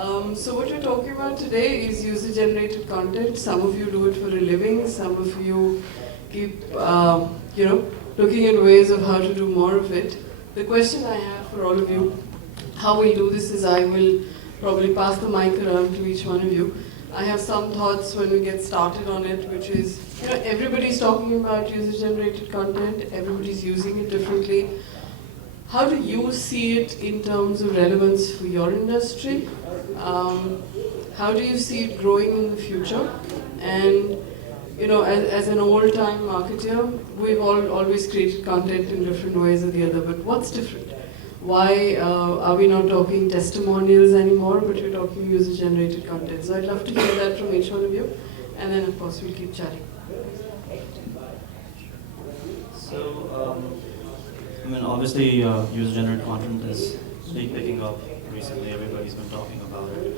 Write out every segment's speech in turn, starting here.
So what we're talking about today is user-generated content. Some of you do it for a living. Some of you keep, looking at ways of how to do more of it. The question I have for all of you, how we'll do this is I will probably pass the mic around to each one of you. I have some thoughts when we get started on it, which is, everybody's talking about user-generated content. Everybody's using it differently. How do you see it in terms of relevance for your industry? How do you see it growing in the future? And as an old-time marketer, we've always created content in different ways or the other, but what's different? Why are we not talking testimonials anymore, but we're talking user-generated content? So I'd love to hear that from each one of you, and then of course we'll keep chatting. So, obviously user-generated content is picking up recently. Everybody's been talking about it.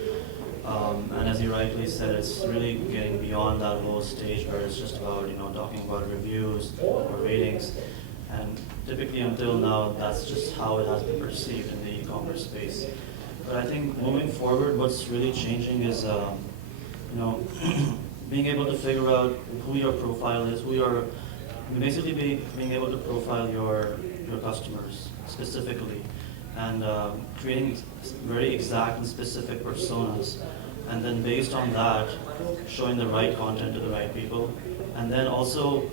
And as you rightly said, it's really getting beyond that whole stage where it's just about talking about reviews or ratings. And typically until now, that's just how it has been perceived in the e-commerce space. But I think moving forward, what's really changing is being able to figure out who your profile is, basically being able to profile your customers specifically, and creating very exact and specific personas, and then based on that, showing the right content to the right people, and then also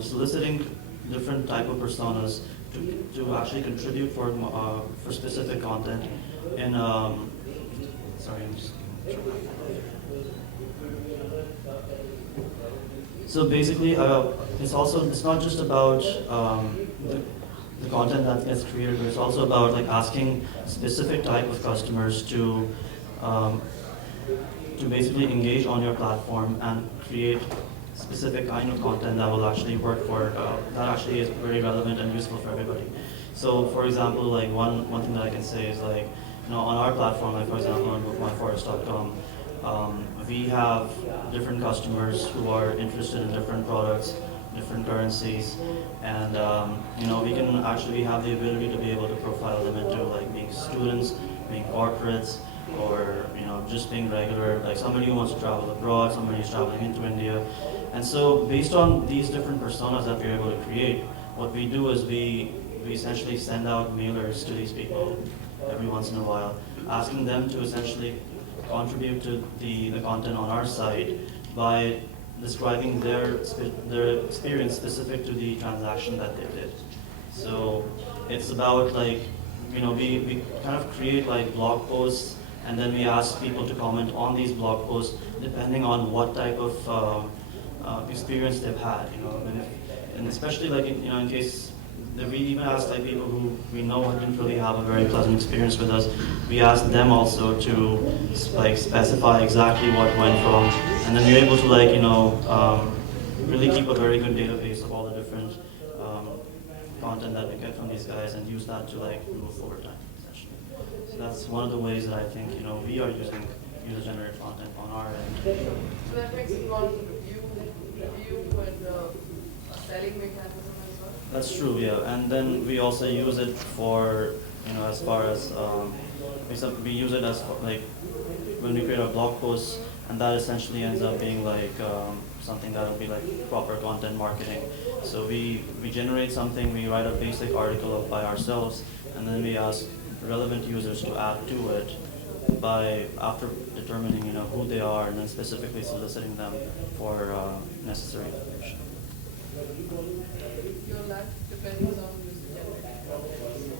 soliciting different type of personas to actually contribute for specific content. In So basically, it's not just about the content that gets created, but it's also about asking specific type of customers to basically engage on your platform and create specific kind of content that will actually work for that actually is very relevant and useful for everybody. So, for example, one thing that I can say is on our platform, for example, on bookmyforest.com. We have different customers who are interested in different products, different currencies, and we can actually have the ability to be able to profile them into being students, being corporates, or just being regular, somebody who wants to travel abroad, somebody who's traveling into India. And so based on these different personas that we're able to create, what we do is we essentially send out mailers to these people every once in a while, asking them to essentially contribute to the content on our site by describing their experience specific to the transaction that they did. So it's about we kind of create blog posts, and then we ask people to comment on these blog posts depending on what type of experience they've had. And especially in case that we even ask people who we know didn't really have a very pleasant experience with us, we ask them also to specify exactly what went wrong, and then we're able to really keep a very good database of all the different content that we get from these guys and use that to move forward time essentially. So that's one of the ways that I think we are using user-generated content on our end. So that makes it more review and selling mechanism. That's true, yeah. And then we also use it for, as far as, we use it as, when we create our blog posts, and that essentially ends up being something that will be proper content marketing. So we generate something, we write a basic article by ourselves, and then we ask relevant users to add to it after determining, who they are, and then specifically soliciting them for necessary information. Your life depends on user-generated content.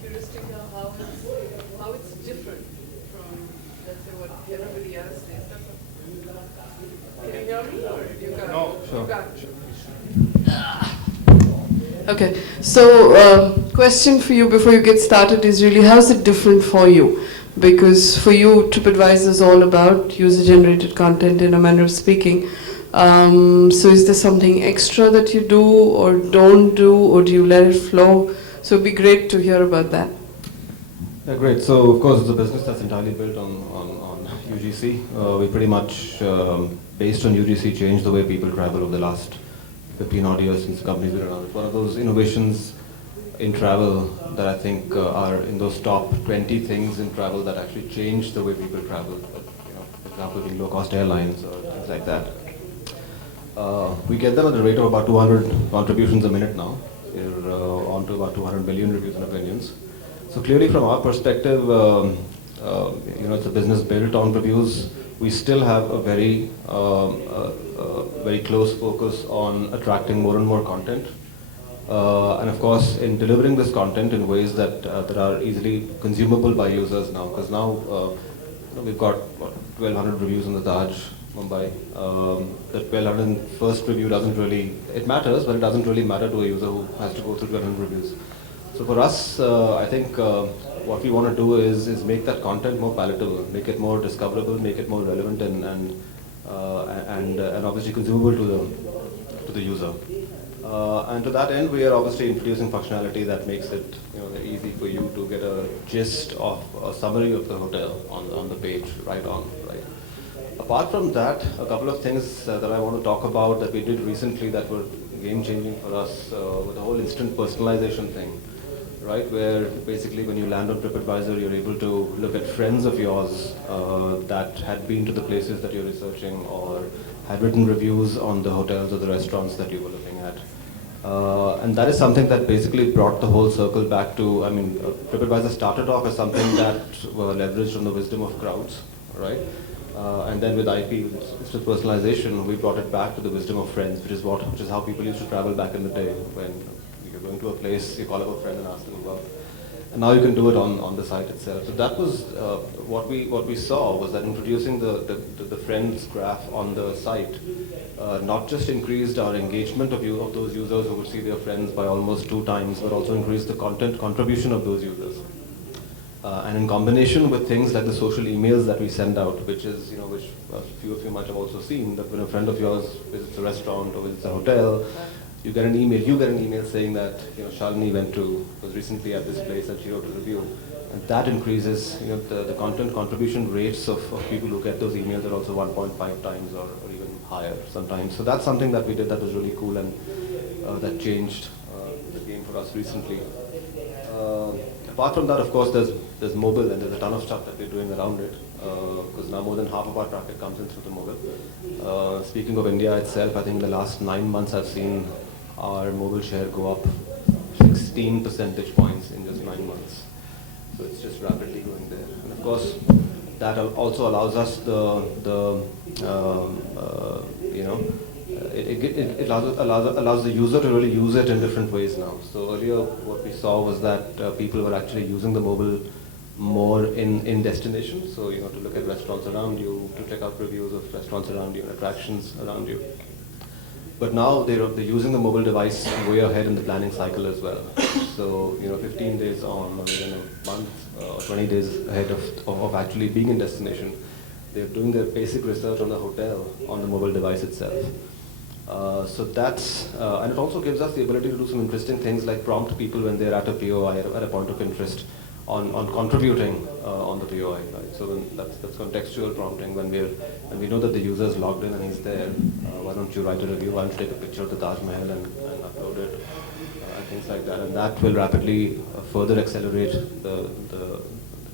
Curious to hear how it's different from, let's say, what everybody else says. Can you hear me, or you got? No, sure. You got. Okay, so question for you before you get started is really, how is it different for you? Because for you, TripAdvisor is all about user-generated content in a manner of speaking. So is there something extra that you do or don't do, or do you let it flow? So it'd be great to hear about that. Yeah, great. So of course it's a business that's entirely built on UGC. We pretty much, based on UGC, changed the way people travel over the last 15 odd years since the company's been around. It's one of those innovations in travel that I think are in those top 20 things in travel that actually change the way people travel. For example, the low-cost airlines or things like that. We get them at the rate of about 200 contributions a minute now. We're on to about 200 million reviews and opinions. So clearly, from our perspective, it's a business built on reviews. We still have a very close focus on attracting more and more content. And of course, in delivering this content in ways that are easily consumable by users now, because now we've got 1,200 reviews on the Taj, Mumbai. The 1,201st review doesn't really, it matters, but it doesn't really matter to a user who has to go through 1,200 reviews. So for us, I think what we want to do is make that content more palatable, make it more discoverable, make it more relevant and obviously consumable to the user. And to that end, we are obviously introducing functionality that makes it easy for you to get a gist of a summary of the hotel on the page right on. Right. Apart from that, a couple of things that I want to talk about that we did recently that were game-changing for us with the whole instant personalization thing. Right, where basically when you land on TripAdvisor, you're able to look at friends of yours that had been to the places that you're researching or had written reviews on the hotels or the restaurants that you were looking at. And that is something that basically brought the whole circle back to, TripAdvisor started off as something that were leveraged on the wisdom of crowds, right? And then with IP, instant personalization, we brought it back to the wisdom of friends, which is how people used to travel back in the day when going to a place, you call up a friend and ask them about. And now you can do it on the site itself. So that was what we saw was that introducing the friends graph on the site not just increased our engagement of those users who would see their friends by almost 2 times, but also increased the content contribution of those users. And in combination with things like the social emails that we send out, which is which a few of you might have also seen, that when a friend of yours visits a restaurant or visits a hotel, you get an email saying that Shalini was recently at this place and she wrote a review, and that increases the content contribution rates of people who get those emails are also 1.5 times or even higher sometimes. So that's something that we did that was really cool and that changed the game for us recently. Apart from that, of course, there's mobile and there's a ton of stuff that we're doing around it because now more than half of our traffic comes in through the mobile. Speaking of India itself, I think in the last 9 months I've seen our mobile share go up 16 percentage points in just 9 months. So it's just rapidly going there. And of course, that also allows us it allows the user to really use it in different ways now. So earlier what we saw was that people were actually using the mobile more in destinations. So to look at restaurants around you, to check out reviews of restaurants around you and attractions around you. But now they're using the mobile device way ahead in the planning cycle as well. So 15 days on, or within a month, or 20 days ahead of actually being in destination, they're doing their basic research on the hotel on the mobile device itself. So that's, and it also gives us the ability to do some interesting things like prompt people when they're at a POI, at a point of interest, on contributing on the POI. Right? So that's contextual prompting when we know that the user is logged in and he's there. Why don't you write a review? Why don't you take a picture of the Taj Mahal and upload it? And things like that. And that will rapidly further accelerate the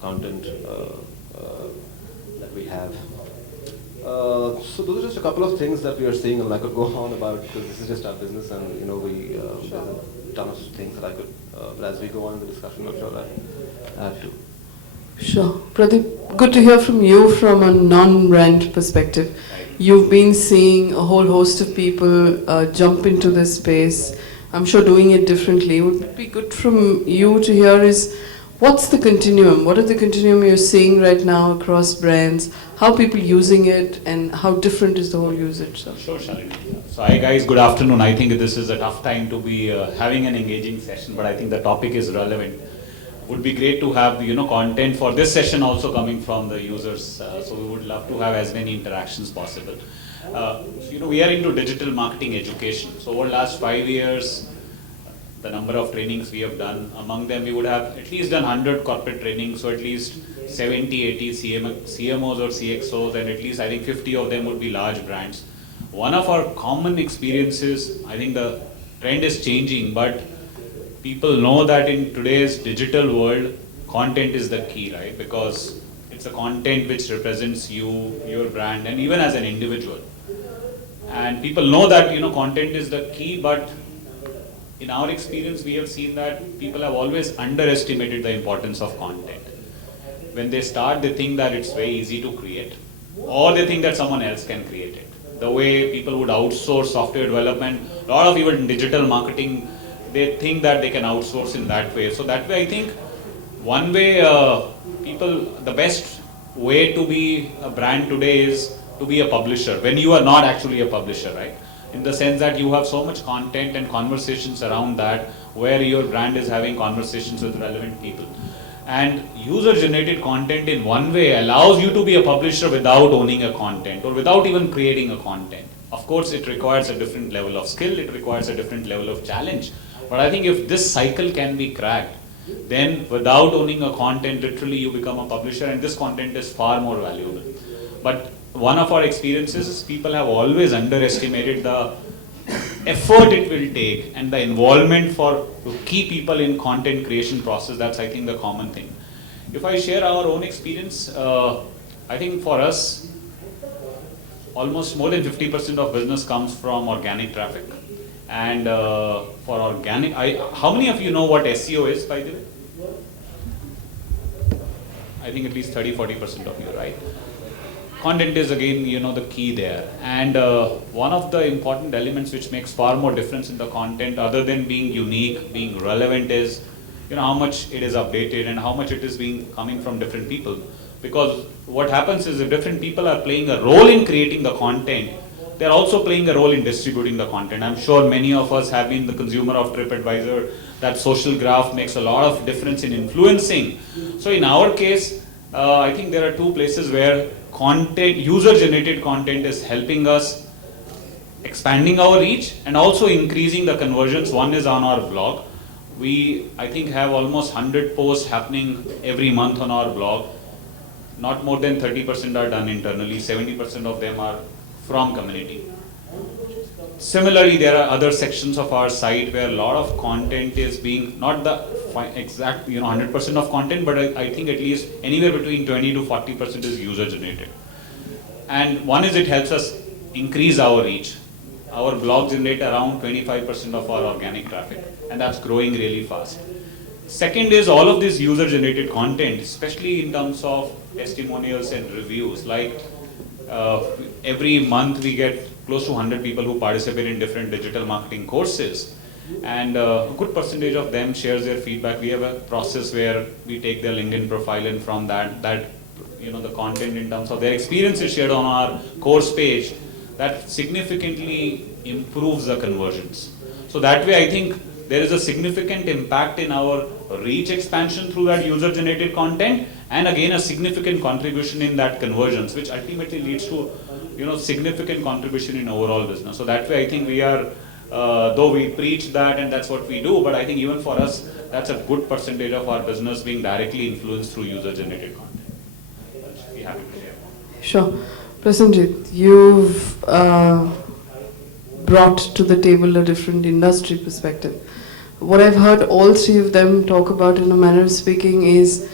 content that we have. So those are just a couple of things that we are seeing, and I could go on about because this is just our business, and there's a ton of things that I could. But as we go on in the discussion, I'm sure I have to. Sure, Pradeep. Good to hear from you from a non-brand perspective. You've been seeing a whole host of people jump into this space. I'm sure doing it differently. What would be good from you to hear is what's the continuum? What is the continuum you're seeing right now across brands? How people using it and how different is the whole usage? So. Sure, Shalini. So hi guys, good afternoon. I think this is a tough time to be having an engaging session, but I think the topic is relevant. Would be great to have content for this session also coming from the users. So we would love to have as many interactions possible. We are into digital marketing education. So over the last 5 years, the number of trainings we have done, among them we would have at least done 100 corporate trainings, so at least 70, 80 CMOs or CXOs, and at least I think 50 of them would be large brands. One of our common experiences, I think the trend is changing, but people know that in today's digital world, content is the key, right? Because it's a content which represents you, your brand, and even as an individual. And people know that, content is the key, but in our experience, we have seen that people have always underestimated the importance of content. When they start, they think that it's very easy to create, or they think that someone else can create it. The way people would outsource software development, a lot of even digital marketing, they think that they can outsource in that way. So that way, I think one way the best way to be a brand today is to be a publisher, when you are not actually a publisher, right? In the sense that you have so much content and conversations around that, where your brand is having conversations with relevant people. And user-generated content in one way allows you to be a publisher without owning a content or without even creating a content. Of course, it requires a different level of skill, it requires a different level of challenge. But I think if this cycle can be cracked, then without owning a content, literally you become a publisher, and this content is far more valuable. But one of our experiences is people have always underestimated the effort it will take and the involvement to keep people in content creation process. That's, I think, the common thing. If I share our own experience, I think for us, almost more than 50% of business comes from organic traffic. And for organic, how many of you know what SEO is, by the way? I think at least 30-40% of you, right? Content is again, the key there. And one of the important elements which makes far more difference in the content, other than being unique, being relevant, is how much it is updated and how much it is coming from different people. Because what happens is if different people are playing a role in creating the content, they're also playing a role in distributing the content. I'm sure many of us have been the consumer of TripAdvisor. That social graph makes a lot of difference in influencing. So in our case, I think there are two places where user-generated content is helping us expanding our reach and also increasing the conversions. One is on our blog. We, I think, have almost 100 posts happening every month on our blog. Not more than 30% are done internally, 70% of them are from community. Similarly, there are other sections of our site where a lot of content is being, not the exact 100% of content, but I think at least anywhere between 20 to 40% is user generated. And one is it helps us increase our reach. Our blog generate around 25% of our organic traffic, and that's growing really fast. Second is all of this user generated content, especially in terms of testimonials and reviews. Like every month we get close to 100 people who participate in different digital marketing courses, and a good percentage of them shares their feedback. We have a process where we take their LinkedIn profile, and from that the content in terms of their experience is shared on our course page. That significantly improves the conversions. So that way, I think there is a significant impact in our reach expansion through that user generated content, and again a significant contribution in that conversions, which ultimately leads to significant contribution in overall business. So that way, I think we are, though we preach that and that's what we do, but I think even for us, that's a good percentage of our business being directly influenced through user-generated content. I'll be happy to share. Sure. Prasenjit, you've brought to the table a different industry perspective. What I've heard all three of them talk about in a manner of speaking is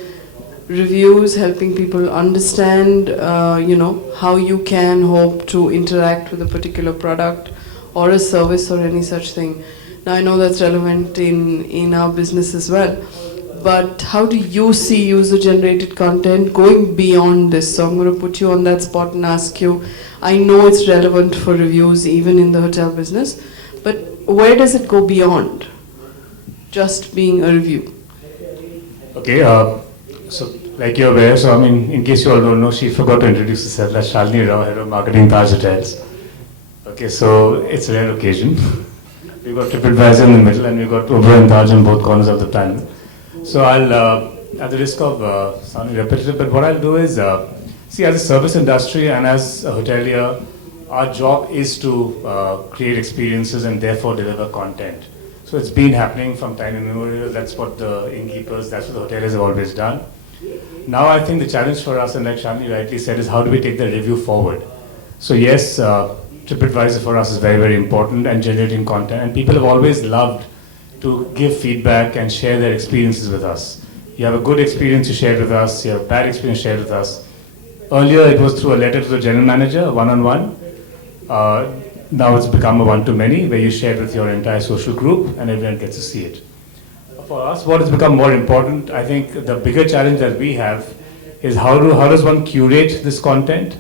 reviews, helping people understand, how you can hope to interact with a particular product or a service or any such thing. Now I know that's relevant in our business as well, but how do you see user-generated content going beyond this? So I'm going to put you on that spot and ask you, I know it's relevant for reviews even in the hotel business, but where does it go beyond just being a review? Okay, so like you're aware, so in case you all don't know, she forgot to introduce herself. That's Shalini Rao, Head of Marketing, Taj Hotels. Okay, so it's a rare occasion. We've got TripAdvisor in the middle and we've got Uber and Taj on both corners of the panel. So I'll, at the risk of sounding repetitive, but what I'll do is, see, as a service industry and as a hotelier, our job is to create experiences and therefore deliver content. So it's been happening from time immemorial. That's what the innkeepers, that's what the hoteliers have always done. Now I think the challenge for us, and like Shalini rightly said, is how do we take the review forward? So yes, TripAdvisor for us is very, very important and generating content. And people have always loved to give feedback and share their experiences with us. You have a good experience, you share it with us. You have a bad experience, share it with us. Earlier, it was through a letter to the general manager, one-on-one. Now it's become a one-to-many, where you share it with your entire social group and everyone gets to see it. For us, what has become more important, I think the bigger challenge that we have is how does one curate this content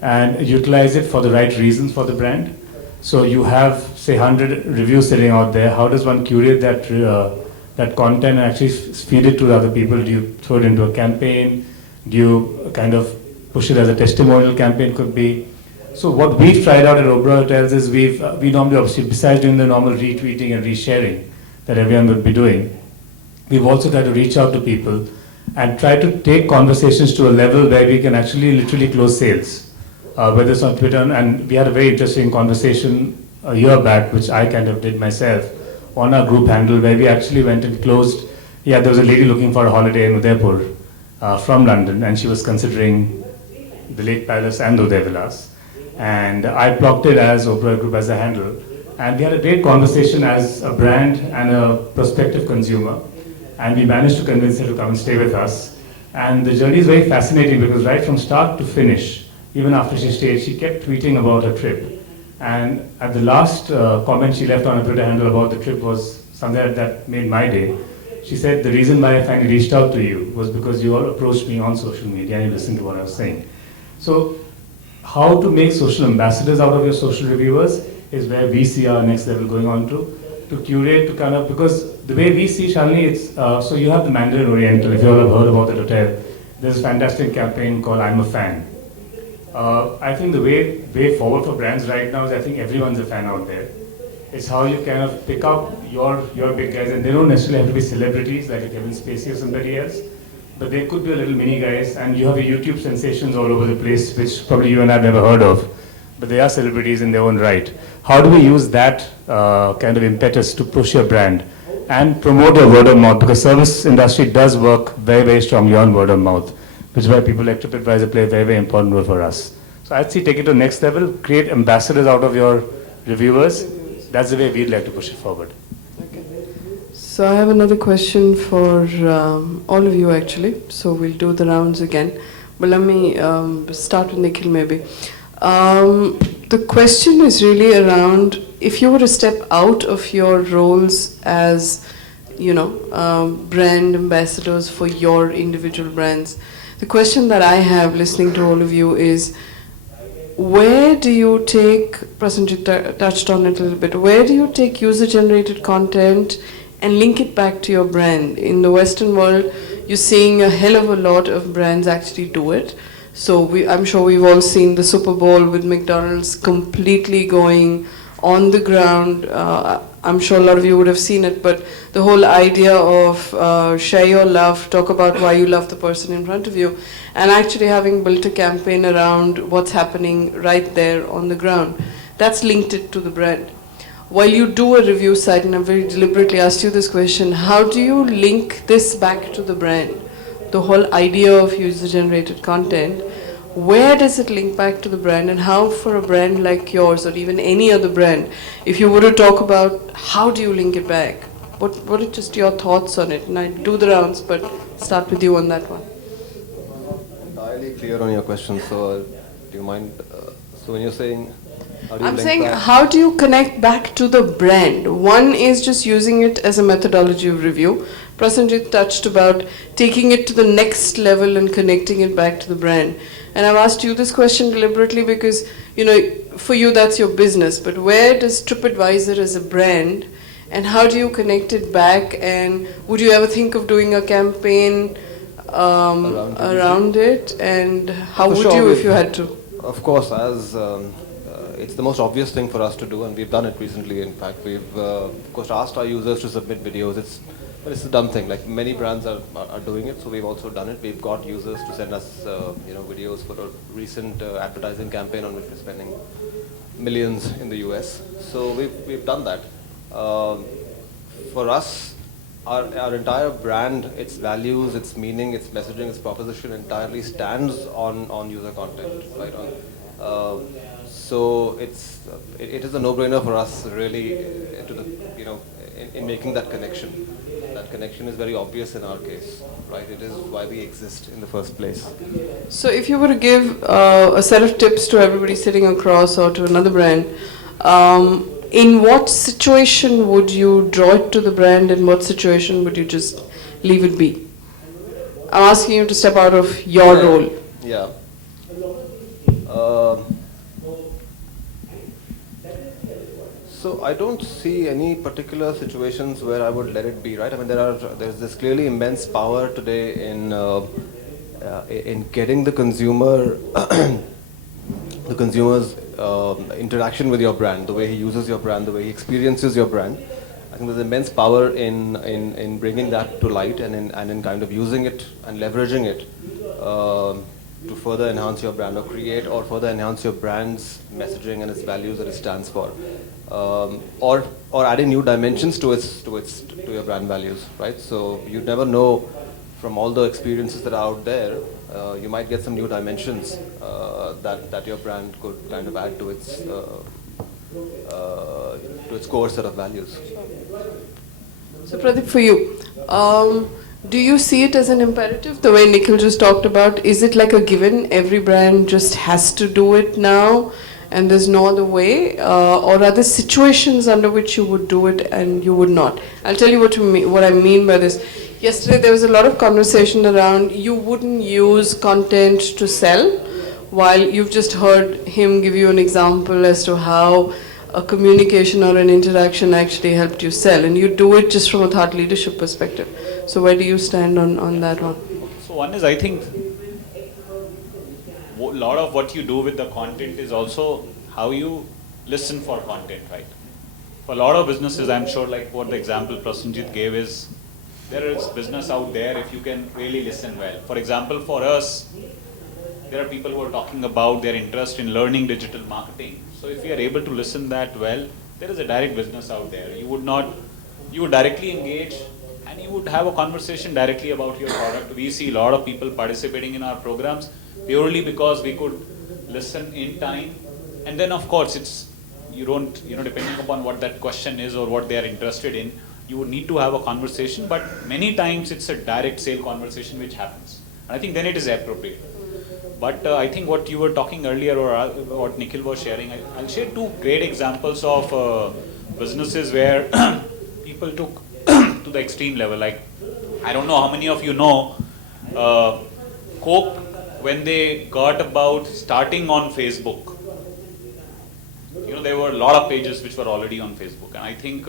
and utilize it for the right reasons for the brand. So you have, say, 100 reviews sitting out there. How does one curate that content and actually feed it to the other people? Do you throw it into a campaign? Do you kind of push it as a testimonial campaign could be? So what we've tried out at Oberoi Hotels is we normally, obviously, besides doing the normal retweeting and resharing that everyone would be doing, we've also tried to reach out to people and try to take conversations to a level where we can actually literally close sales. Whether it's on Twitter, and we had a very interesting conversation a year back, which I kind of did myself, on our group handle, where we actually went and closed. Yeah, there was a lady looking for a holiday in Udaipur from London, and she was considering the Lake Palace and the Uday Villas. And I blocked it as Oberoi Group as a handle. And we had a great conversation as a brand and a prospective consumer. And we managed to convince her to come and stay with us. And the journey is very fascinating because right from start to finish, even after she stayed, she kept tweeting about her trip. And at the last comment she left on her Twitter handle about the trip was something that made my day. She said, the reason why I finally reached out to you was because you all approached me on social media and you listened to what I was saying. So how to make social ambassadors out of your social reviewers is where we see our next level going on to curate, to kind of, because the way we see Shalini, it's, so you have the Mandarin Oriental, if you all have heard about that hotel, there's a fantastic campaign called I'm a Fan. I think the way forward for brands right now is I think everyone's a fan out there. It's how you kind of pick up your big guys, and they don't necessarily have to be celebrities like a Kevin Spacey or somebody else, but they could be a little mini guys, and you have your YouTube sensations all over the place, which probably you and I have never heard of, but they are celebrities in their own right. How do we use that kind of impetus to push your brand and promote your word of mouth? Because service industry does work very, very strongly on word of mouth, which is why people like TripAdvisor play a very, very important role for us. So I'd say take it to the next level, create ambassadors out of your reviewers. That's the way we'd like to push it forward. Okay. So I have another question for all of you actually. So we'll do the rounds again. But let me start with Nikhil maybe. The question is really around if you were to step out of your roles as, brand ambassadors for your individual brands. The question that I have listening to all of you is, where do you take, Prasenjit touched on it a little bit, where do you take user-generated content and link it back to your brand? In the Western world, you're seeing a hell of a lot of brands actually do it. So I'm sure we've all seen the Super Bowl with McDonald's completely going on the ground. I'm sure a lot of you would have seen it, but the whole idea of share your love, talk about why you love the person in front of you, and actually having built a campaign around what's happening right there on the ground, that's linked it to the brand. While you do a review site, and I very deliberately asked you this question, how do you link this back to the brand? The whole idea of user-generated content, where does it link back to the brand, and how for a brand like yours or even any other brand, if you were to talk about how do you link it back, what are just your thoughts on it? And I do the rounds, but start with you on that one. Entirely clear on your question, so do you mind, so when you're saying, how do you I'm link saying, back? how do you connect back to the brand? One is just using it as a methodology of review. Prasenjit touched about taking it to the next level and connecting it back to the brand. And I've asked you this question deliberately because, for you that's your business, but where does TripAdvisor as a brand, and how do you connect it back, and would you ever think of doing a campaign around it, and how For would sure, you if you had to? Of course, as it's the most obvious thing for us to do, and we've done it recently. In fact, we've of course asked our users to submit videos. It's a dumb thing. Like many brands are doing it, so we've also done it. We've got users to send us videos for a recent advertising campaign on which we're spending millions in the US. So we've done that. For us, our entire brand, its values, its meaning, its messaging, its proposition entirely stands on user content, right? So it is a no-brainer for us really in making that connection. That connection is very obvious in our case, right? It is why we exist in the first place. So if you were to give a set of tips to everybody sitting across or to another brand, in what situation would you draw it to the brand? In what situation would you just leave it be? I'm asking you to step out of your role. Yeah. So I don't see any particular situations where I would let it be, right? I mean, there's this clearly immense power today in getting the consumer, the consumer's interaction with your brand, the way he uses your brand, the way he experiences your brand. I think there's immense power in bringing that to light and in kind of using it and leveraging it to further enhance your brand or create or further enhance your brand's messaging and its values that it stands for, or adding new dimensions to your brand values, right? So you never know from all the experiences that are out there. You might get some new dimensions that your brand could kind of add to its core set of values. So Pradeep, for you, do you see it as an imperative, the way Nikhil just talked about? Is it like a given, every brand just has to do it now and there's no other way? Or are there situations under which you would do it and you would not? I'll tell you what I mean by this. Yesterday there was a lot of conversation around you wouldn't use content to sell, while you've just heard him give you an example as to how a communication or an interaction actually helped you sell, and you do it just from a thought leadership perspective. So where do you stand on that one? So one is, I think, a lot of what you do with the content is also how you listen for content, right? For a lot of businesses, I'm sure, like what the example Prasenjit gave is, there is business out there if you can really listen well. For example, for us, there are people who are talking about their interest in learning digital marketing. So if you are able to listen that well, there is a direct business out there. You would directly engage and you would have a conversation directly about your product. We see a lot of people participating in our programs purely because we could listen in time. And then of course it's, you don't, depending upon what that question is or what they are interested in, you would need to have a conversation, but many times it's a direct sale conversation which happens. And I think then it is appropriate. But I think what you were talking earlier or what Nikhil was sharing, I'll share two great examples of businesses where people took to the extreme level. Like, I don't know how many of you know, Coke, when they got about starting on Facebook, there were a lot of pages which were already on Facebook. And I think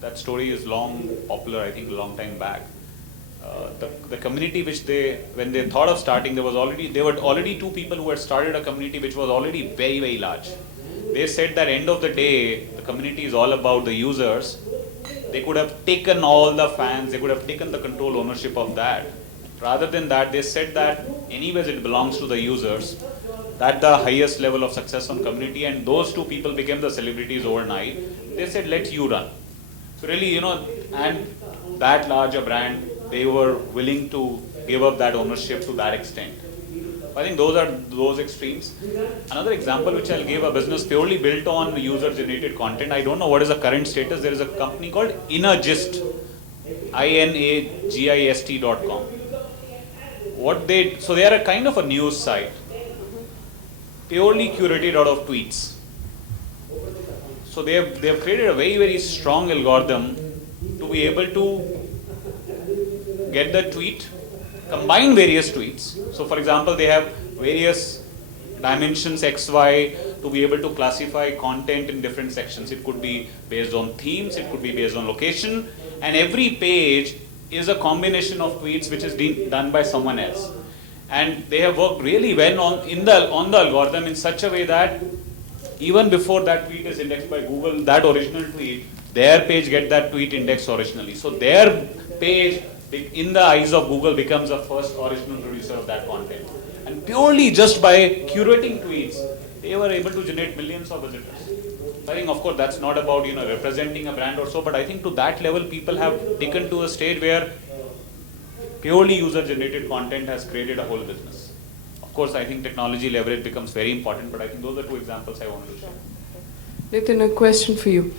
that story is long popular, I think a long time back. The community which when they thought of starting, there were already two people who had started a community which was already very, very large. They said that end of the day, the community is all about the users. They could have taken all the fans, they could have taken the control ownership of that. Rather than that, they said that anyways it belongs to the users. That's the highest level of success on community, and those two people became the celebrities overnight. They said, let you run. So really, and that large a brand, they were willing to give up that ownership to that extent. I think those are those extremes. Another example which I'll give, a business purely built on user-generated content. I don't know what is the current status. There is a company called Inagist, INAGIST.com. So they are a kind of a news site, purely curated out of tweets. So they have created a very, very strong algorithm to be able to get the tweet, combine various tweets. So for example, they have various dimensions X, Y to be able to classify content in different sections. It could be based on themes, it could be based on location, and every page is a combination of tweets which is done by someone else. And they have worked really well on the algorithm in such a way that even before that tweet is indexed by Google, that original tweet, their page gets that tweet indexed originally. So their page, in the eyes of Google, becomes the first original producer of that content. And purely just by curating tweets, they were able to generate millions of visitors. I think, of course, that's not about representing a brand or so, but I think to that level, people have taken to a stage where purely user-generated content has created a whole business. Of course, I think technology leverage becomes very important, but I think those are two examples I wanted to share. Nitin, a question for you.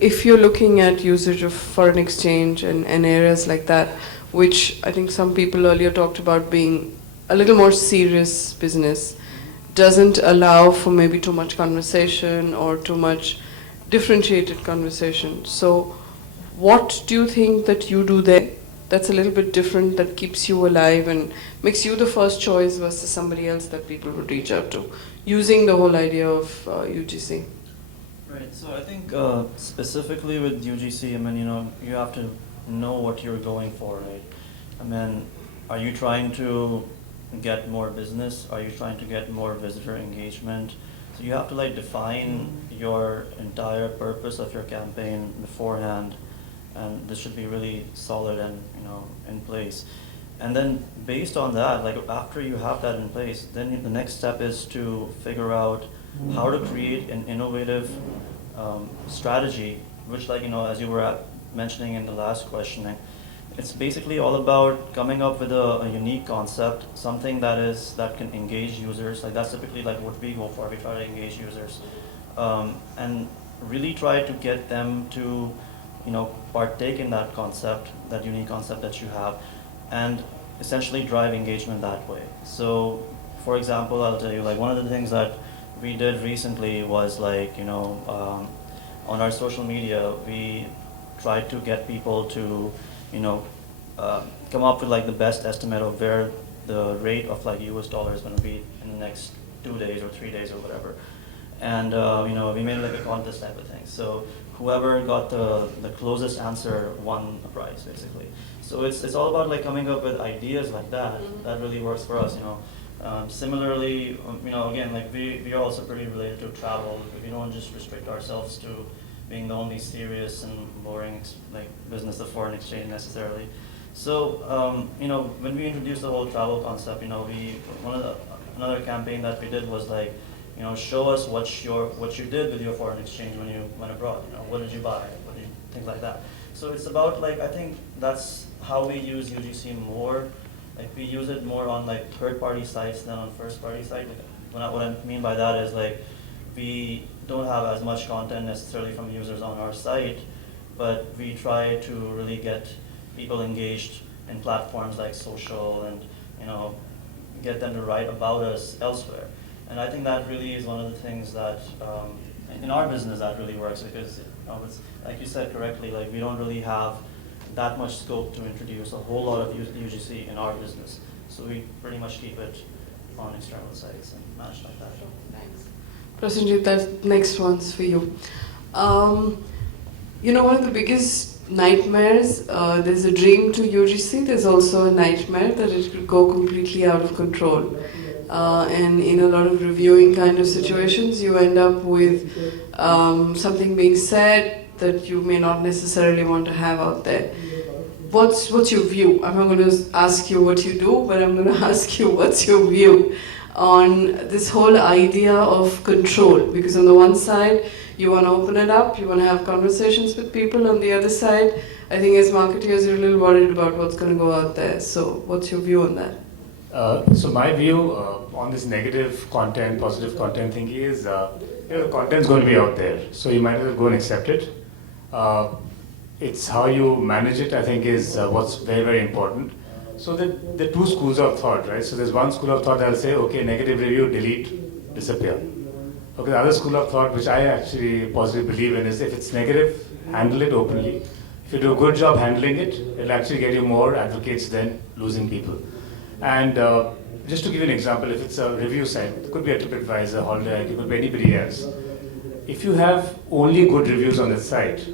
if you're looking at usage of foreign exchange and areas like that, which I think some people earlier talked about being a little more serious business, doesn't allow for maybe too much conversation or too much differentiated conversation. So what do you think that you do there that's a little bit different, that keeps you alive and makes you the first choice versus somebody else that people would reach out to, using the whole idea of UGC? Right. So I think specifically with UGC, I mean, you have to know what you're going for, right? I mean, are you trying to get more business? Are you trying to get more visitor engagement? So you have to define your entire purpose of your campaign beforehand, and this should be really solid and in place. And then based on that, after you have that in place, then the next step is to figure out how to create an innovative strategy, which as you were mentioning in the last question, it's basically all about coming up with a unique concept, something that can engage users. That's typically what we go for. We try to engage users, and really try to get them to partake in that concept, that unique concept that you have, and essentially drive engagement that way. So, for example, I'll tell you, one of the things that we did recently was on our social media, we tried to get people to come up with the best estimate of where the rate of US dollar is going to be in the next 2 days or 3 days or whatever. And we made a contest type of thing. So whoever got the closest answer won a prize, basically. So it's all about coming up with ideas like that. That really works for us. Similarly, again, we are also pretty related to travel. We don't just restrict ourselves to being the only serious and boring business of foreign exchange necessarily. So when we introduced the whole travel concept, another campaign that we did was show us what you did with your foreign exchange when you went abroad. What did you buy? Things like that. So it's about I think that's how we use UGC more. We use it more on third-party sites than on first-party sites. What I mean by that is we don't have as much content necessarily from users on our site, but we try to really get people engaged in platforms like social and get them to write about us elsewhere. And I think that really is one of the things that in our business that really works, because it's, like you said correctly, we don't really have that much scope to introduce a whole lot of UGC in our business. So we pretty much keep it on external sites and manage like that. Thanks. Prasenjit, that next one's for you. One of the biggest nightmares, there's a dream to UGC, there's also a nightmare that it could go completely out of control. And in a lot of reviewing kind of situations, you end up with something being said that you may not necessarily want to have out there. What's your view? I'm not going to ask you what you do, but I'm going to ask you what's your view on this whole idea of control? Because on the one side, you want to open it up, you want to have conversations with people. On the other side, I think as marketeers, you're a little worried about what's going to go out there. So what's your view on that? So my view on this negative content, positive content thing is, the content's going to be out there, so you might as well go and accept it. It's how you manage it, I think, is what's very, very important. So the two schools of thought, right? So there's one school of thought that'll say, okay, negative review, delete, disappear. Okay, the other school of thought, which I actually positively believe in, is if it's negative, handle it openly. If you do a good job handling it, it'll actually get you more advocates than losing people. And just to give you an example, if it's a review site, it could be a TripAdvisor, Holiday, it could be anybody else. If you have only good reviews on the site,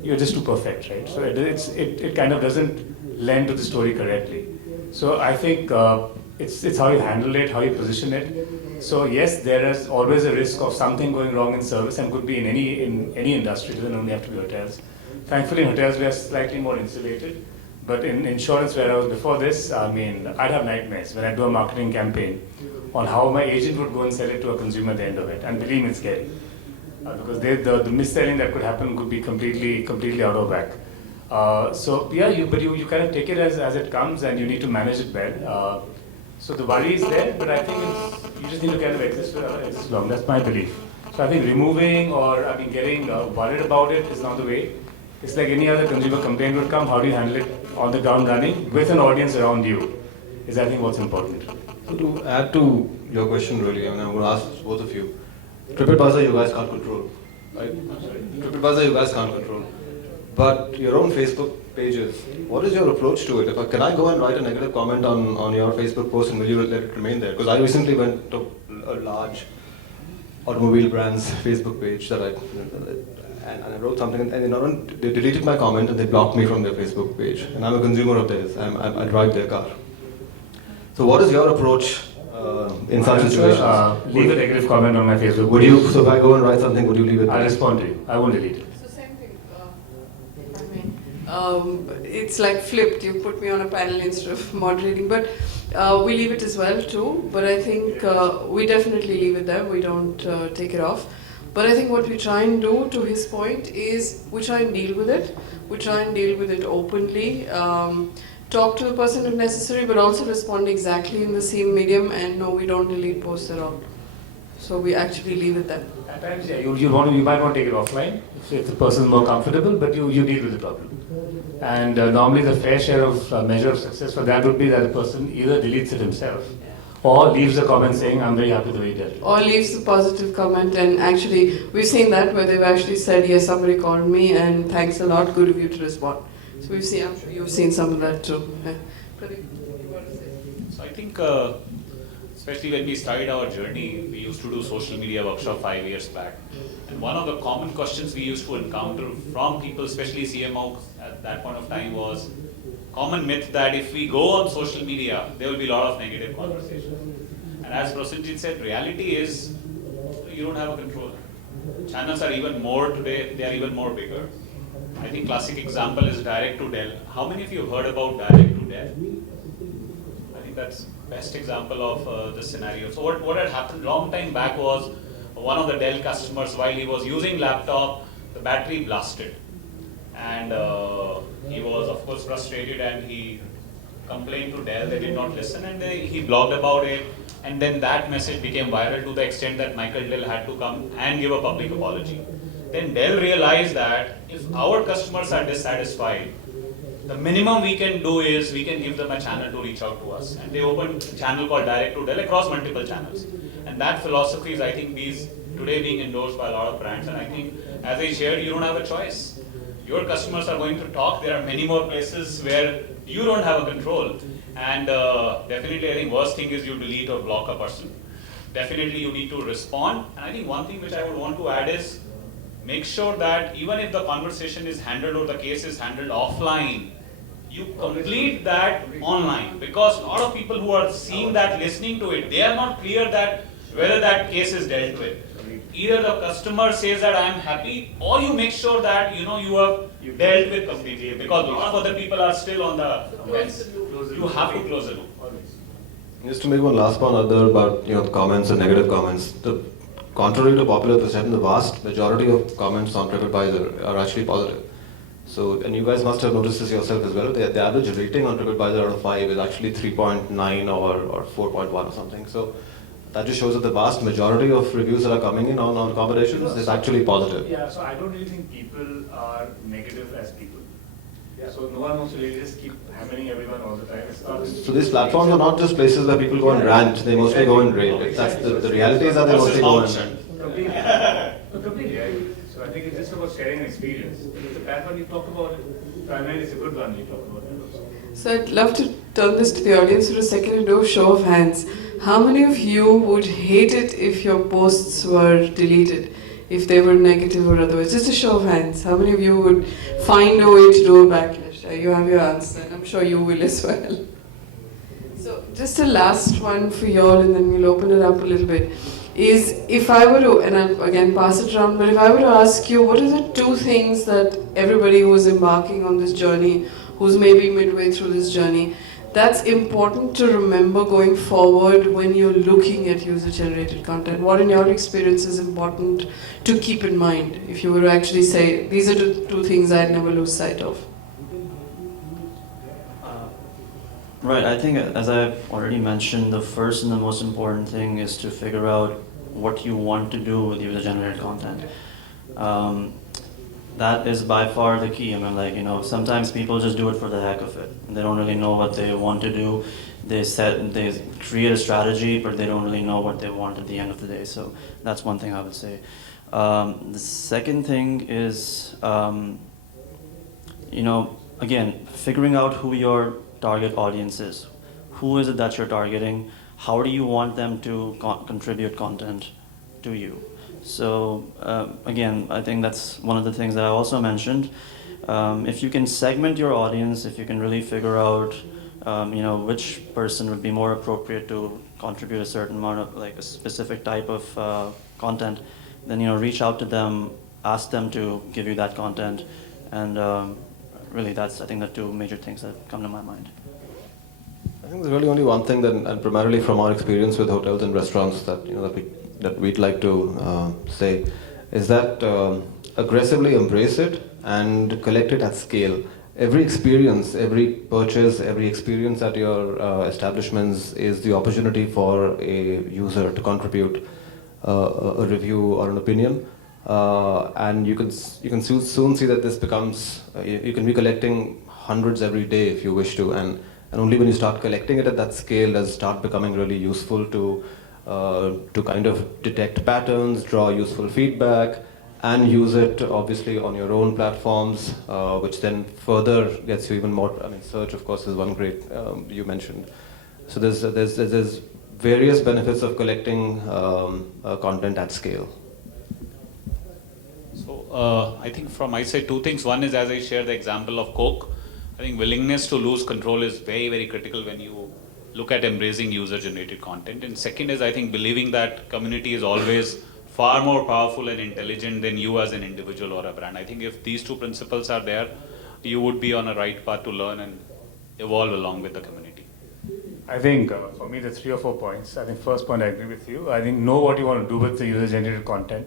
you're just too perfect, right? So it kind of doesn't lend to the story correctly. So I think it's how you handle it, how you position it. So yes, there is always a risk of something going wrong in service, and could be in any industry. It doesn't only have to be hotels. Thankfully, in hotels we are slightly more insulated. But in insurance, where I was before this, I mean, I'd have nightmares when I do a marketing campaign on how my agent would go and sell it to a consumer at the end of it. And believe me, it's scary. Because the mis-selling that could happen could be completely out of whack. So yeah, you kind of take it as it comes, and you need to manage it well. So the worry is there, but I think you just need to kind of exist long. That's my belief. So I think removing or getting worried about it is not the way. It's like any other consumer complaint would come. How do you handle it on the ground running with an audience around you? Is I think what's important. So to add to your question, really, I'm going to ask both of you. TripAdvisor, you guys can't control, right? TripAdvisor, you guys can't control. But your own Facebook pages, what is your approach to it? Can I go and write a negative comment on your Facebook post, and will you let it remain there? Because I recently went to a large automobile brand's Facebook page and I wrote something, and they deleted my comment and they blocked me from their Facebook page. And I'm a consumer of theirs. I drive their car. So what is your approach in such situations? Leave a negative comment on my Facebook. Would you? So if I go and write something, would you leave it? I'll respond to you. I won't delete it. So same thing, if I may. It's like flipped. You put me on a panel instead of moderating, but we leave it as well too. But I think we definitely leave it there. We don't take it off. But I think what we try and do, to his point, is we try and deal with it. We try and deal with it openly. Talk to the person if necessary, but also respond exactly in the same medium. And no, we don't delete posts at all. So we actually leave it there. At times, yeah, you might want to take it offline if the person is more comfortable, but you deal with the problem. And normally the fair share of measure of success for that would be that the person either deletes it himself or leaves a comment saying, I'm very happy the way you did it. Or leaves a positive comment, and actually we've seen that where they've actually said, yes, somebody called me and thanks a lot, good of you to respond. So we've seen, I'm sure you've seen some of that too. Yeah. Pradeep, you want to say? So I think, especially when we started our journey, we used to do social media workshop 5 years back. And one of the common questions we used to encounter from people, especially CMO at that point of time, was common myth that if we go on social media, there will be a lot of negative conversations. And as Prosenjit said, reality is you don't have a control. Channels are even more today, they are even more bigger. I think classic example is direct to Dell. How many of you have heard about direct to Dell? I think that's best example of this scenario. So what had happened long time back was one of the Dell customers, while he was using laptop, the battery blasted. And he was of course frustrated and he complained to Dell. They did not listen and he blogged about it. And then that message became viral to the extent that Michael Dell had to come and give a public apology. Then Dell realized that if our customers are dissatisfied, the minimum we can do is we can give them a channel to reach out to us. And they opened a channel called Direct to Dell across multiple channels. And that philosophy is, I think, today being endorsed by a lot of brands. And I think, as I shared, you don't have a choice. Your customers are going to talk. There are many more places where you don't have a control. And definitely, I think worst thing is you delete or block a person. Definitely, you need to respond. And I think one thing which I would want to add is make sure that even if the conversation is handled or the case is handled offline, you complete that online. Because a lot of people who are seeing that, listening to it, they are not clear that whether that case is dealt with. Either the customer says that I am happy, or you make sure that you have dealt with completely. Because a lot of other people are still on the fence. You have to close the loop. Just to make one last point out there about the comments and negative comments. Contrary to popular perception, the vast majority of comments on TripAdvisor are actually positive. So, and you guys must have noticed this yourself as well. The average rating on TripAdvisor out of 5 is actually 3.9 or 4.1 or something. So that just shows that the vast majority of reviews that are coming in on accommodations is actually positive. Yeah, so I don't really think people are negative as people. Yeah. So no one wants to really just keep hammering everyone all the time. So these platforms are not just places where people go and rant, they mostly go and rave. That's the reality is that they mostly go and... Completely. So I think it's just about sharing an experience. It's a platform you talk about it, primarily it's a good one you talk about it also. So I'd love to turn this to the audience for a second and do a show of hands. How many of you would hate it if your posts were deleted? If they were negative or otherwise? Just a show of hands. How many of you would find a way to do a backlash? You have your answer, and I'm sure you will as well. So just a last one for you all, and then we'll open it up a little bit. Is if I were to, and I'll again pass it around, but if I were to ask you, what are the 2 things that everybody who is embarking on this journey, who's maybe midway through this journey, that's important to remember going forward when you're looking at user-generated content? What in your experience is important to keep in mind if you were to actually say, these are the 2 things I'd never lose sight of? Right, I think as I've already mentioned, the first and the most important thing is to figure out what you want to do with user-generated content. That is by far the key. I mean, like, sometimes people just do it for the heck of it. They don't really know what they want to do. They create a strategy, but they don't really know what they want at the end of the day. So that's one thing I would say. The second thing is, again, figuring out who your target audience is. Who is it that you're targeting? How do you want them to contribute content to you? So again, I think that's one of the things that I also mentioned. If you can segment your audience, if you can really figure out, which person would be more appropriate to contribute a certain amount of, like, a specific type of content, then reach out to them, ask them to give you that content, and really, that's, I think, the two major things that come to my mind. I think there's really only one thing that, and primarily from our experience with hotels and restaurants, that that we'd like to say, is that aggressively embrace it and collect it at scale. Every experience, every purchase, every experience at your establishments is the opportunity for a user to contribute a review or an opinion. And you can soon see that this becomes, you can be collecting hundreds every day if you wish to, and only when you start collecting it at that scale does it start becoming really useful to kind of detect patterns, draw useful feedback, and use it obviously on your own platforms, which then further gets you even more. I mean, search, of course, is one great you mentioned. So there's various benefits of collecting content at scale. So I think from my side, two things. One is, as I share the example of Coke, I think willingness to lose control is very, very critical when you look at embracing user-generated content. And second is, I think, believing that community is always far more powerful and intelligent than you as an individual or a brand. I think if these two principles are there, you would be on a right path to learn and evolve along with the community. I think for me, the 3 or 4 points. I think first point, I agree with you. I think know what you want to do with the user-generated content.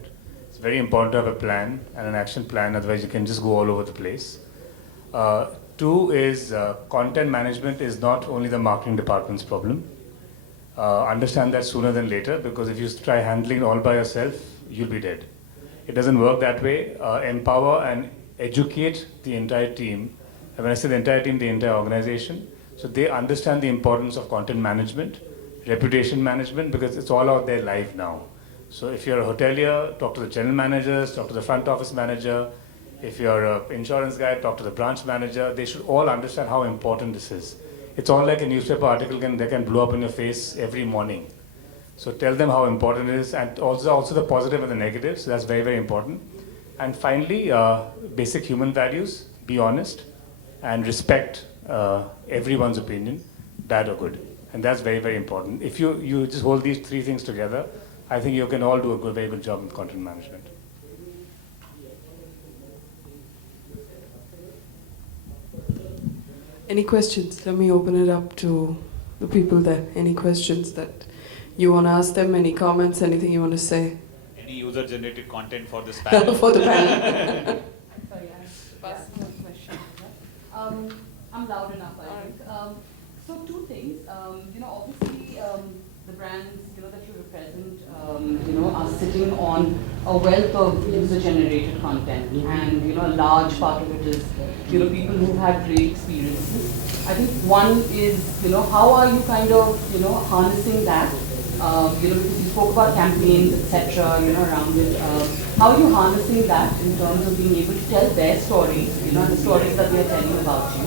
It's very important to have a plan and an action plan, otherwise you can just go all over the place. 2 is content management is not only the marketing department's problem. Understand that sooner than later, because if you try handling it all by yourself, you'll be dead. It doesn't work that way. Empower and educate the entire team. And when I say the entire team, the entire organization, so they understand the importance of content management, reputation management, because it's all out there live now. So if you're a hotelier, talk to the general managers, talk to the front office manager. If you're an insurance guy, talk to the branch manager. They should all understand how important this is. It's all like a newspaper article that can blow up in your face every morning. So tell them how important it is, and also the positive and the negative. So that's very, very important. And finally, basic human values: be honest and respect everyone's opinion, bad or good. And that's very, very important. If you just hold these 3 things together, I think you can all do a very good job with content management. Any questions? Let me open it up to the people there. Any questions that you want to ask them? Any comments? Anything you want to say? Any user-generated content for this panel? For the panel. Sorry, I asked one question. I'm loud enough, I think. So 2 things. Obviously, the brands, that you represent, are sitting on a wealth of user-generated content, and a large part of it is, people who've had great experiences. I think one is, how are you kind of, harnessing that? Because you spoke about campaigns, etc., around it. How are you harnessing that in terms of being able to tell their stories, the stories that they're telling about you?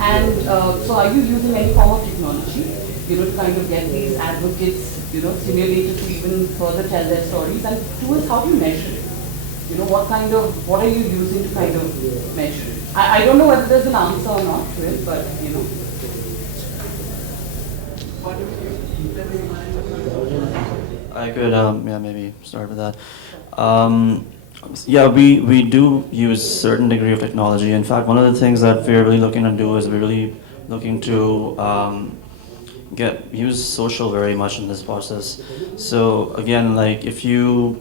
And so are you using any form of technology, to kind of get these advocates, stimulated to even further tell their stories? And 2 is, how do you measure it? What are you using to kind of measure it? I don't know whether there's an answer or not to it, but, I could, maybe start with that. Yeah, we do use certain degree of technology. In fact, one of the things that we're really looking to do is we're really looking to use social very much in this process. So again, like if you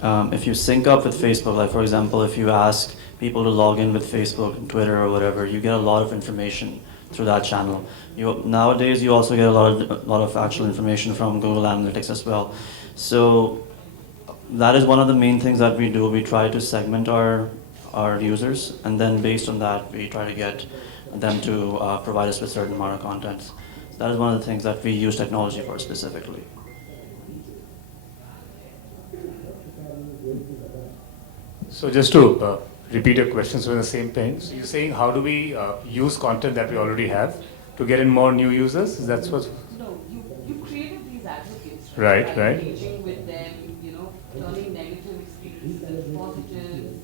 sync up with Facebook, like for example, if you ask people to log in with Facebook and Twitter or whatever, you get a lot of information through that channel. Nowadays, you also get a lot of actual information from Google Analytics as well. So that is one of the main things that we do. We try to segment our users, and then based on that, we try to get them to provide us with certain amount of content. So that is one of the things that we use technology for specifically. So just to repeat your questions on the same page, so you're saying how do we use content that we already have to get in more new users? That's what. No, you created these advocates, Right, By right. engaging with them, turning negative experiences positive,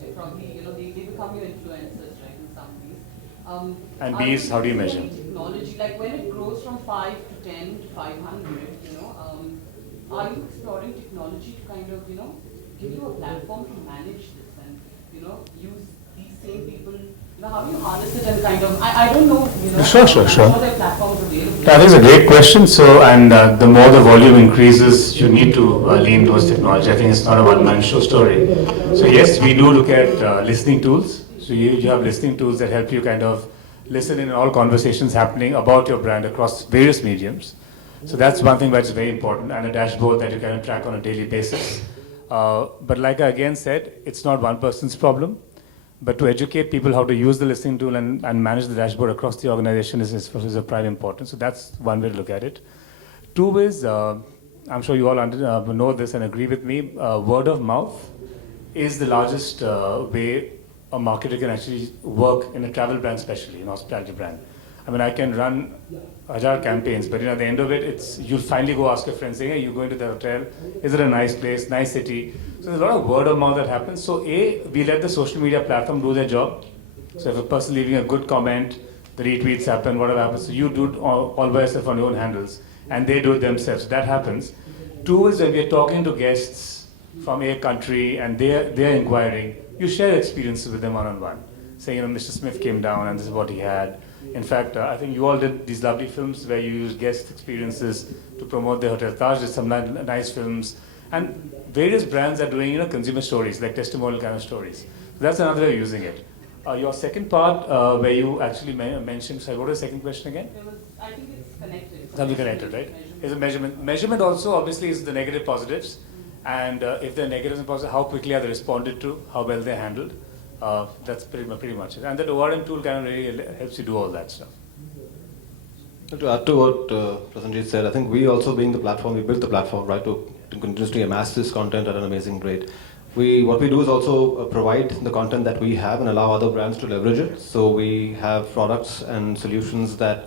they probably, they become your influencers, right, in some ways. And are these, how do you using measure? any Technology, like when it grows from 5 to 10 to 500, are you exploring technology to kind of, give you a platform to manage this and, use these same people, how do you harness it and kind of, I don't know, Sure. I'm sure there are platforms available. That is a great question. So, and the more the volume increases, you need to lean towards technology. I think it's not a one-man show story. So yes, we do look at listening tools. So you have listening tools that help you kind of listen in all conversations happening about your brand across various mediums. So that's one thing that's very important, and a dashboard that you can track on a daily basis. But like I again said, it's not one person's problem. But to educate people how to use the listening tool and manage the dashboard across the organization is of prime importance. So that's one way to look at it. Two is, I'm sure you all know this and agree with me, word of mouth is the largest way a marketer can actually work in a travel brand, especially in hospitality brand. I mean, I can run 1,000 campaigns, but at the end of it, you'll finally go ask a friend, saying, hey, you going to the hotel? Is it a nice place, nice city? So there's a lot of word of mouth that happens. So we let the social media platform do their job. So if a person leaving a good comment, the retweets happen, whatever happens, so you do it all by yourself on your own handles, and they do it themselves. So that happens. Two is when we're talking to guests from a country and they're inquiring, you share experiences with them one-on-one. Saying, Mr. Smith came down and this is what he had. In fact, I think you all did these lovely films where you used guest experiences to promote the hotel. Taj did some nice films. And various brands are doing, consumer stories, like testimonial kind of stories. So that's another way of using it. Your second part, where you actually mentioned, so what was the second question again? I think it's connected. That'll be connected, right? Is a measurement. Measurement also obviously is the negative positives. And if they're negatives and positives, how quickly are they responded to, how well they're handled. That's pretty much it. And that ORM tool kind of really helps you do all that stuff. To add to what Prasanjit said, I think we also being the platform, we built the platform, right, to continuously amass this content at an amazing rate. What we do is also provide the content that we have and allow other brands to leverage it. So we have products and solutions that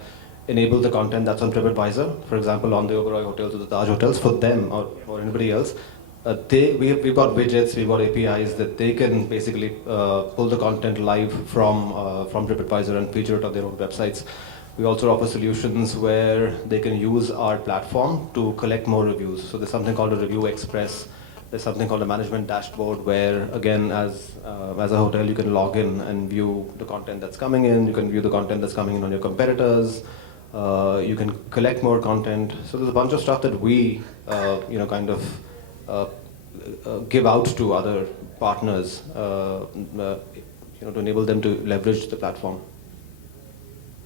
enable the content that's on TripAdvisor, for example, on the Oberoi hotels or the Taj hotels, for them or anybody else. We've got widgets, we've got APIs that they can basically pull the content live from TripAdvisor and feature it on their own websites. We also offer solutions where they can use our platform to collect more reviews. So there's something called a Review Express. There's something called a management dashboard where, again, as a hotel, you can log in and view the content that's coming in. You can view the content that's coming in on your competitors. You can collect more content. So there's a bunch of stuff that we, give out to other partners, to enable them to leverage the platform.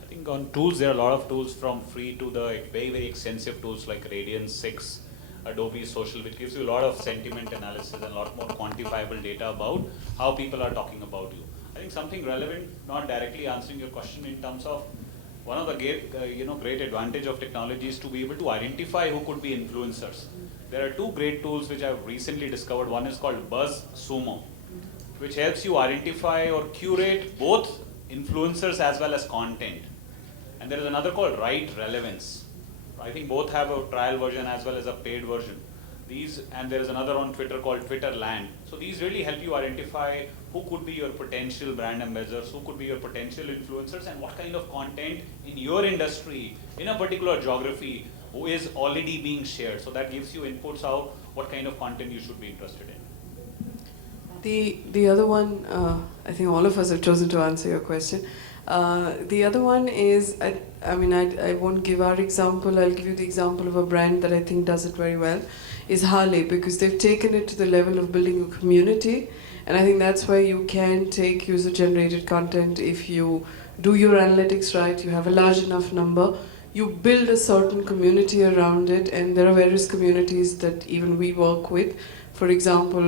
I think on tools, there are a lot of tools from free to the very, very extensive tools like Radiance 6, Adobe Social, which gives you a lot of sentiment analysis and a lot more quantifiable data about how people are talking about you. I think something relevant, not directly answering your question in terms of one of the great advantage of technology is to be able to identify who could be influencers. There are two great tools which I've recently discovered. One is called BuzzSumo, which helps you identify or curate both influencers as well as content. And there is another called Right Relevance. I think both have a trial version as well as a paid version. And there is another on Twitter called Twitterland. So these really help you identify who could be your potential brand ambassadors, who could be your potential influencers, and what kind of content in your industry, in a particular geography, who is already being shared. So that gives you inputs out what kind of content you should be interested in. The other one, I think all of us have chosen to answer your question. The other one is, I won't give our example, I'll give you the example of a brand that I think does it very well, is Harley, because they've taken it to the level of building a community, and I think that's where you can take user-generated content if you do your analytics right, you have a large enough number, you build a certain community around it, and there are various communities that even we work with. For example,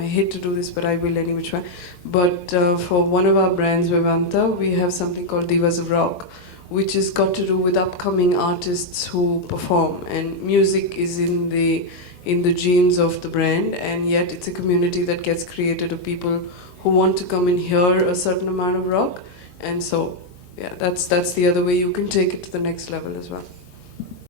I hate to do this, but I will anyway try. But for one of our brands, Vivanta, we have something called Divas of Rock, which has got to do with upcoming artists who perform. And music is in the genes of the brand, and yet it's a community that gets created of people who want to come and hear a certain amount of rock. And so, yeah, that's the other way you can take it to the next level as well.